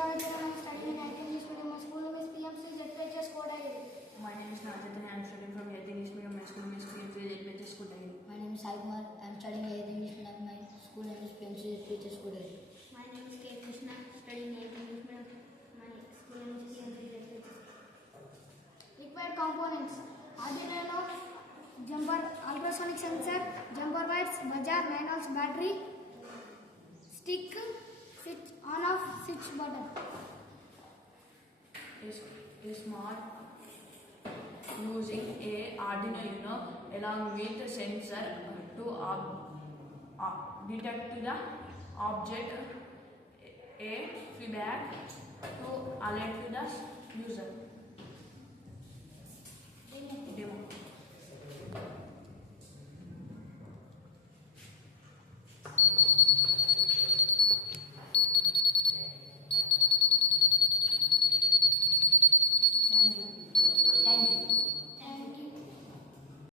Savitri. I am studying in 8th English medium. My school name is PMC ZPHS Kodai. My name is Najat and I am studying from 8th English medium. My school name is PMC Kudai. My name is Sai Kumar. I am studying 8th English medium. My school name is PMC Teachers Kudai. My name is K. Krishna, studying 8th English medium. My school name is PMC ZPHS. Required components: Arduino, jumper, ultrasonic sensor, jumper wires, buzzer, 9 volts battery, stick, switch on off switch button. Is smart using a Arduino Uno along with sensor to detect the object, a feedback to alert to the user.